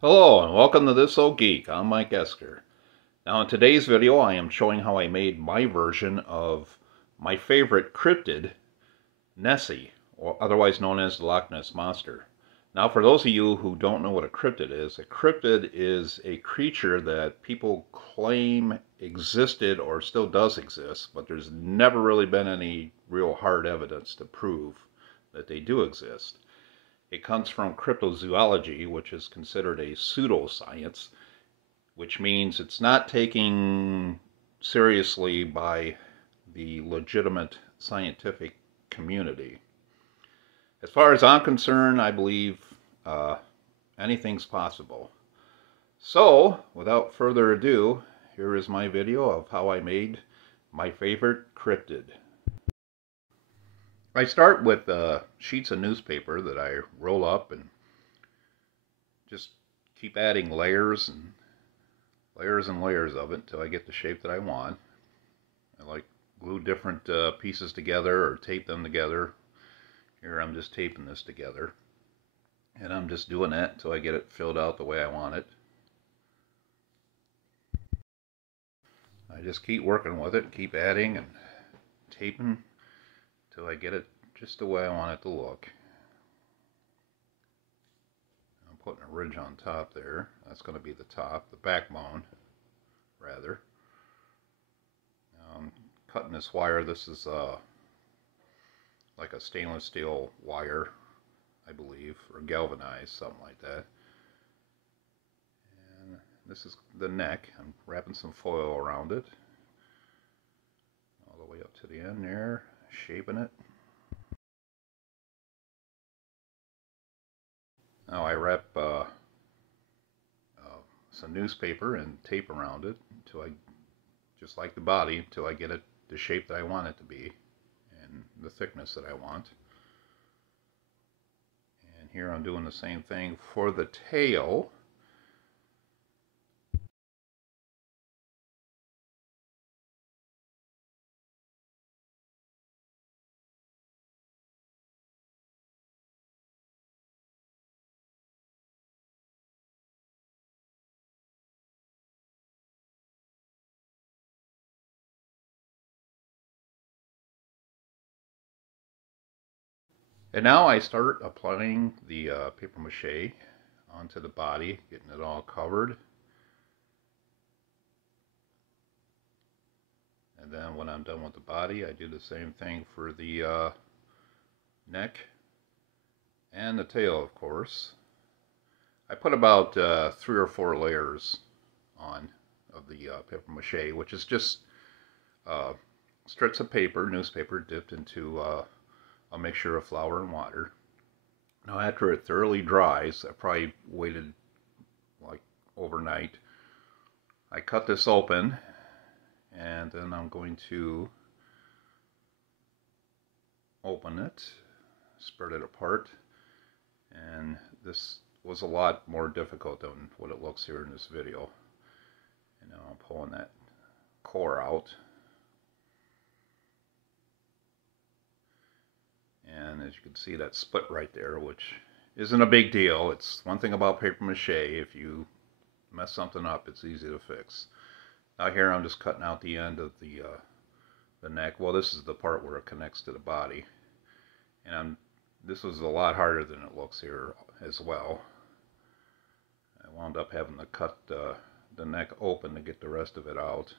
Hello and welcome to This Old Geek. I'm Mike Esker. Now in today's video I am showing how I made my version of my favorite cryptid, Nessy, or otherwise known as the Loch Ness Monster. Now for those of you who don't know what a cryptid is a creature that people claim existed or still does exist, but there's never really been any real hard evidence to prove that they do exist. It comes from cryptozoology, which is considered a pseudoscience, which means it's not taken seriously by the legitimate scientific community. As far as I'm concerned, I believe anything's possible. So, without further ado, here is my video of how I made my favorite cryptid. I start with sheets of newspaper that I roll up and just keep adding layers and layers of it until I get the shape that I want. I like glue different pieces together or tape them together. Here I'm just taping this together. And I'm just doing that until I get it filled out the way I want it. I just keep working with it, keep adding and taping until I get it just the way I want it to look. I'm putting a ridge on top there. That's going to be the top, the backbone, rather. Cutting this wire. This is like a stainless steel wire, I believe, or galvanized, something like that. And this is the neck. I'm wrapping some foil around it, all the way up to the end there, shaping it. Now I wrap some newspaper and tape around it until I, just like the body, until I get it the shape that I want it to be and the thickness that I want. And here I'm doing the same thing for the tail. And now I start applying the paper mache onto the body, getting it all covered. And then when I'm done with the body, I do the same thing for the neck and the tail, of course. I put about 3 or 4 layers on of the paper mache, which is just strips of paper, newspaper, dipped into a mixture of flour and water. Now after it thoroughly dries, I probably waited like overnight, I cut this open and then I'm going to open it, spread it apart, and this was a lot more difficult than what it looks here in this video. And now I'm pulling that core out. And as you can see, that split right there, which isn't a big deal. It's one thing about paper mache, if you mess something up, it's easy to fix. Now here I'm just cutting out the end of the neck. Well, this is the part where it connects to the body. And this was a lot harder than it looks here as well. I wound up having to cut the neck open to get the rest of it out.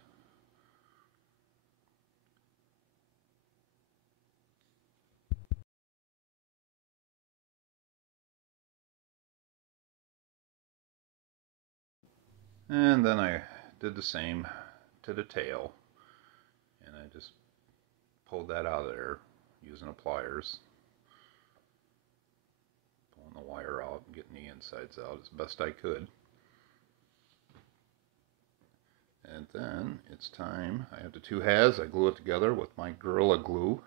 And then I did the same to the tail, and I just pulled that out of there using the pliers, pulling the wire out and getting the insides out as best I could. And then it's time, I have the 2 halves, I glue it together with my Gorilla Glue.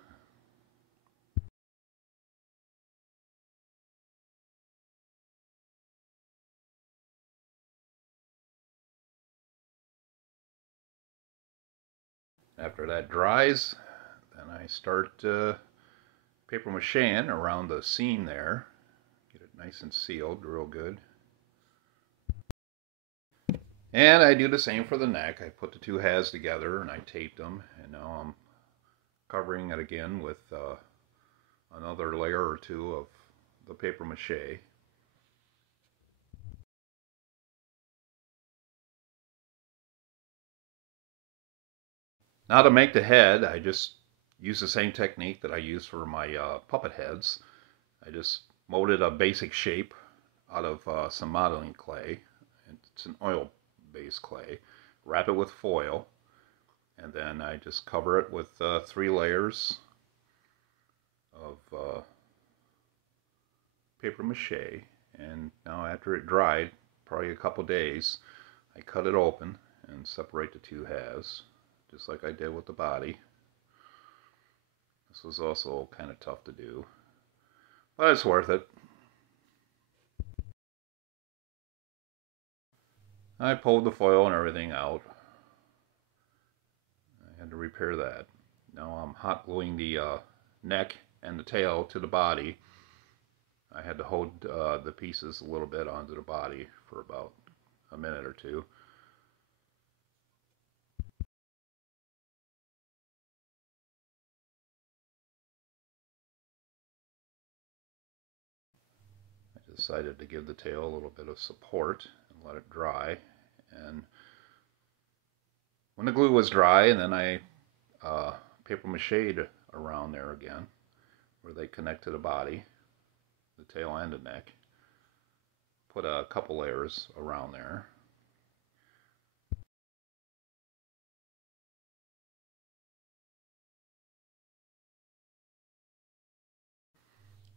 After that dries, then I start paper macheing around the seam there. Get it nice and sealed real good. And I do the same for the neck. I put the two halves together and I taped them, and now I'm covering it again with another layer or two of the paper mache. Now to make the head, I just use the same technique that I use for my puppet heads. I just molded a basic shape out of some modeling clay. It's an oil-based clay. Wrap it with foil, and then I just cover it with 3 layers of paper mache. And now after it dried, probably a couple days, I cut it open and separate the two halves, just like I did with the body. This was also kind of tough to do, but it's worth it. I pulled the foil and everything out. I had to repair that. Now I'm hot gluing the neck and the tail to the body. I had to hold the pieces a little bit onto the body for about a minute or two. I decided to give the tail a little bit of support and let it dry. And when the glue was dry, and then I paper mache'd around there again, where they connect to the body, the tail and the neck. Put a couple layers around there.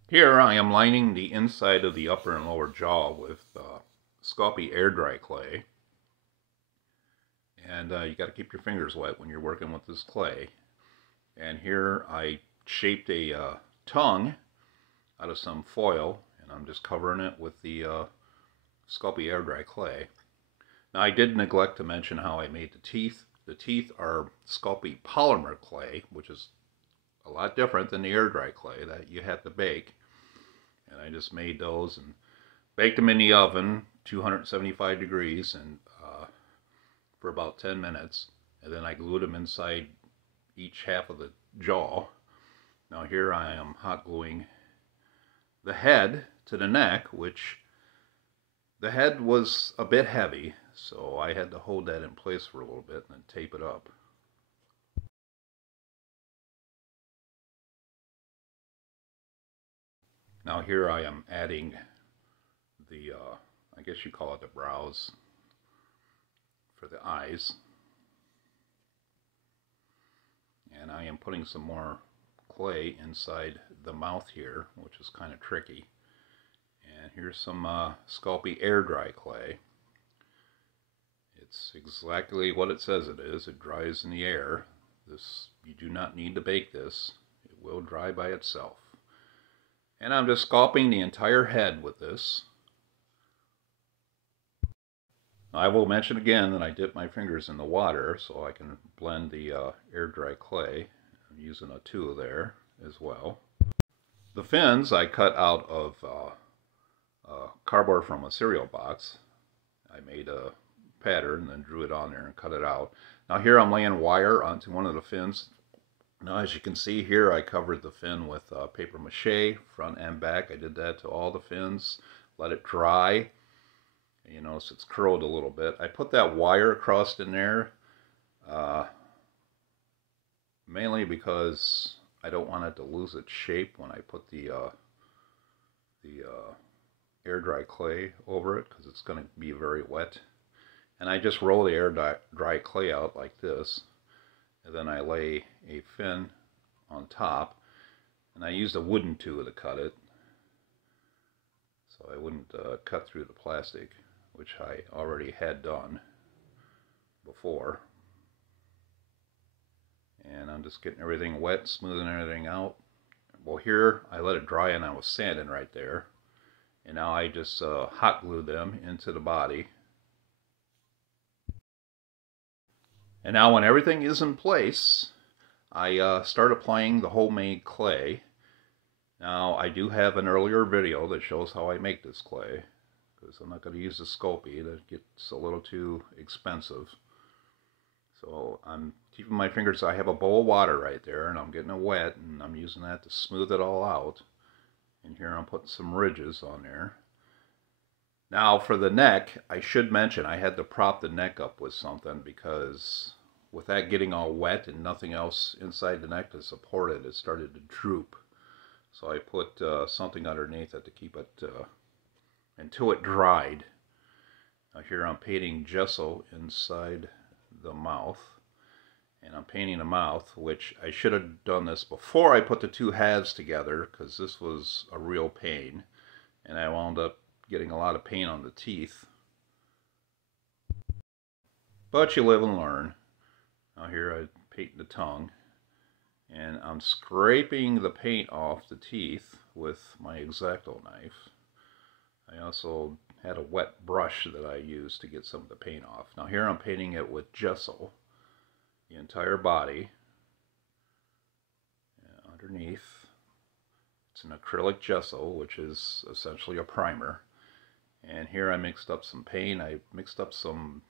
Here I am lining the inside of the upper and lower jaw with Sculpy air dry clay. And you got to keep your fingers wet when you're working with this clay. And here I shaped a tongue out of some foil, and I'm just covering it with the Sculpy air dry clay. Now I did neglect to mention how I made the teeth. The teeth are Sculpy polymer clay, which is a lot different than the air dry clay that you have to bake. And I just made those and baked them in the oven, 275 degrees, and for about 10 minutes. And then I glued them inside each half of the jaw. Now here I am hot gluing the head to the neck, which the head was a bit heavy, so I had to hold that in place for a little bit and then tape it up. Now here I am adding the, I guess you call it the brows for the eyes. And I am putting some more clay inside the mouth here, which is kind of tricky. And here's some Sculpy air dry clay. It's exactly what it says it is. It dries in the air. This, you do not need to bake this. It will dry by itself. And I'm just sculpting the entire head with this. I will mention again that I dip my fingers in the water so I can blend the air dry clay. I'm using a tool there as well. The fins I cut out of cardboard from a cereal box. I made a pattern and then drew it on there and cut it out. Now here I'm laying wire onto one of the fins. Now as you can see here, I covered the fin with paper mache, front and back. I did that to all the fins, let it dry. You notice it's curled a little bit. I put that wire across in there mainly because I don't want it to lose its shape when I put the air dry clay over it, because it's going to be very wet. And I just roll the air dry clay out like this, and then I lay a fin on top, and I used a wooden tool to cut it so I wouldn't cut through the plastic, which I already had done before. And I'm just getting everything wet, smoothing everything out. Well, here I let it dry and I was sanding right there. And now I just hot glue them into the body. And now when everything is in place, I start applying the homemade clay. Now I do have an earlier video that shows how I make this clay, because I'm not going to use the sculpy. That gets a little too expensive. So I'm keeping my fingers. I have a bowl of water right there, and I'm getting it wet, and I'm using that to smooth it all out. And here I'm putting some ridges on there. Now for the neck, I should mention I had to prop the neck up with something, because with that getting all wet and nothing else inside the neck to support it, it started to droop. So I put something underneath it to keep it until it dried. Now here I'm painting gesso inside the mouth, and I'm painting the mouth, which I should have done this before I put the two halves together, because this was a real pain, and I wound up getting a lot of paint on the teeth. But you live and learn. Now here I paint the tongue, and I'm scraping the paint off the teeth with my X-Acto knife. I also had a wet brush that I used to get some of the paint off. Now here I'm painting it with gesso, the entire body. And underneath, it's an acrylic gesso, which is essentially a primer. And here I mixed up some paint. I mixed up some,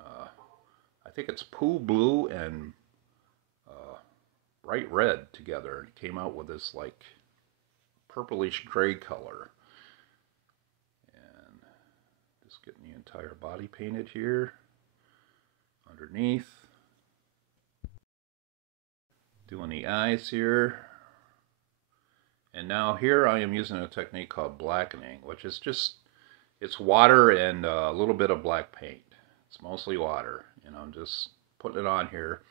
I think it's pool blue and bright red together. And it came out with this like purplish gray color. And just getting the entire body painted here. Underneath. Doing the eyes here. And now here I am using a technique called blackening, which is just, it's water and a little bit of black paint. It's mostly water, and I'm just putting it on here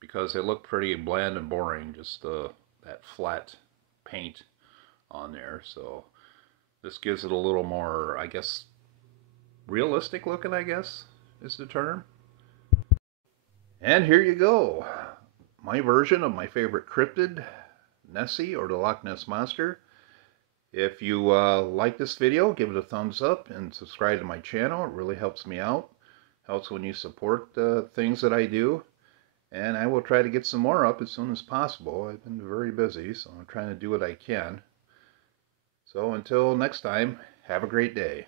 because it looked pretty bland and boring, just that flat paint on there. So this gives it a little more, I guess, realistic looking, I guess is the term. And here you go. My version of my favorite cryptid, Nessy, or the Loch Ness Monster. If you like this video, give it a thumbs up and subscribe to my channel. It really helps me out. Helps when you support the things that I do. And I will try to get some more up as soon as possible. I've been very busy, so I'm trying to do what I can. So until next time, have a great day.